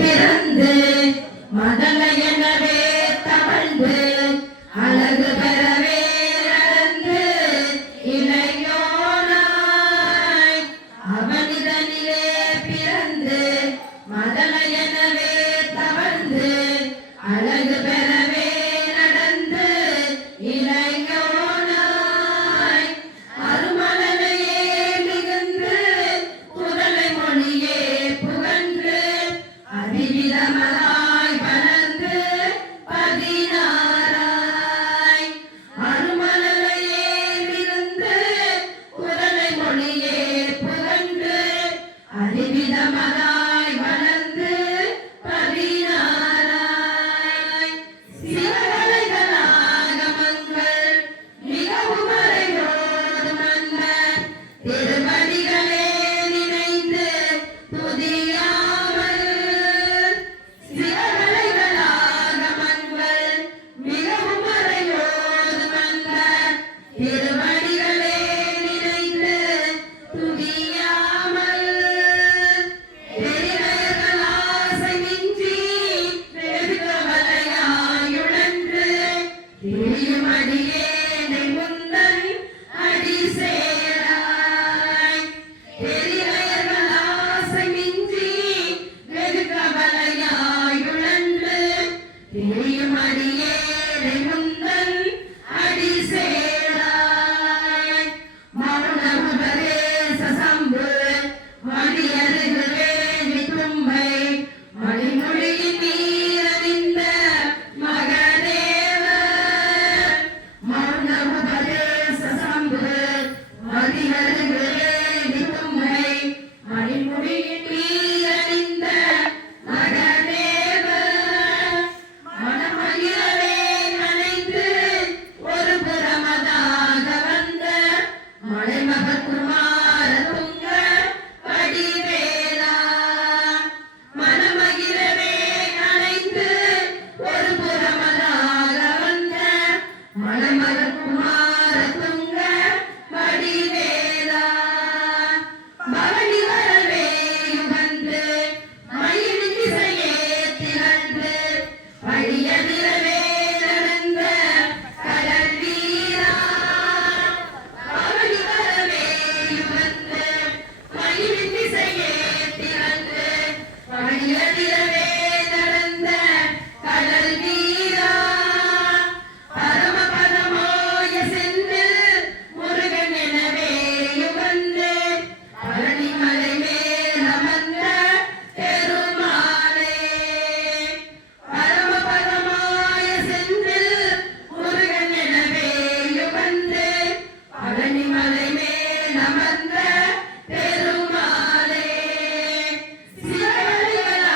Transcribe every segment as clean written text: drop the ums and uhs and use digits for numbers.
பிறந்து மதலை எனவே தவழ்ந்து அழகு பெறவே நடந்து இளையோனாய் அவனிதனிலே பிறந்து மதலை எனவே தவழ்ந்து அழகு பெறவே நடந்து இளையோனாய் அருமலனையே மிகுந்து புதலை மொழியே புகன்று அதிவிதமதாய் வளர்ந்து பதினாராய் அருமலனையே மிகுந்து புதலை மொழியே புகன்று அதிவிதமதாய் வளர்ந்து பதினாராய் சிவகலைகளாகமங்கள் மிகவும் அறையோடும் அன்ப திருவடிகளே நினைந்து துதியாமல் சிவகலைகளாகமங்கள் மிகவும் அறையோடும் அன்ப திருவடிகளே நினைந்து துதியாமல் பெரியவர்கள் ஆசை மிஞ்சி வெகுகவலையாயுழன்று திரியும் அடியேனை முந்தன் அடி சேராய் பெரியவர்கள் ஆசை மிஞ்சி வெகுகவலையாயுழன்று திரியும் அடியேனை முந்தன் அடி சேராய் மௌன உபதேச சம்பு மணியருகு வேண்டி தும்பை மணிமொழியின் மீறறிந்த மகதேவர் மௌன உபதேச சம்பு மணியருகு வேண்டி தும்பை மணிமொழியின் மீறறிந்த மகதேவர் மனமகிழவே நனைந்து ஒரு புறமதாக வந்த மலைமகத் குமார துங்க வடிவேலா மனமகிழவே நனைந்து ஒரு புறமதாக வந்த மலைமகத் குமார துங்க வடிவேலா பவனி வரவே யுகந்து மயில் திசையே திரண்டு படியதிரவே நடந்த கடல் வீரா பவனி வரவே யுகந்து மயில் திசையே திரண்டு படியதிரவே நடந்த கடல் வீரா பரமபதமோய சென்று முருகன் எனவே யுகந்து பழனிமலை மேல் அமர்ந்த பெருமாளே பரமபதமாய சென்று முருகன் எனவே யுகந்து பழனிமலை மேல் அமர்ந்த பெருமாளே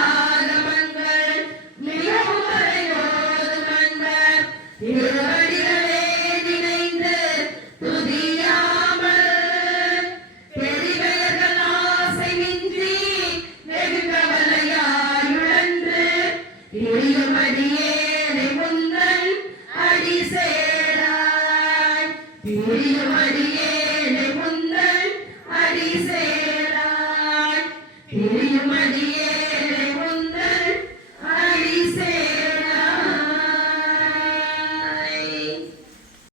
சிவகலைகளாகமங்கள் மிகவும் அறையோடும் அன்பர் திருவடிகளே நினைந்து துதியாமல் பெரியவர்கள் ஆசை மிஞ்சி வெகுகவலையாயுழன்று திரியும் அடியேனை முந்தன் அடி சேராய் திரியும் அடியேனை முந்தன் அடி சேராய்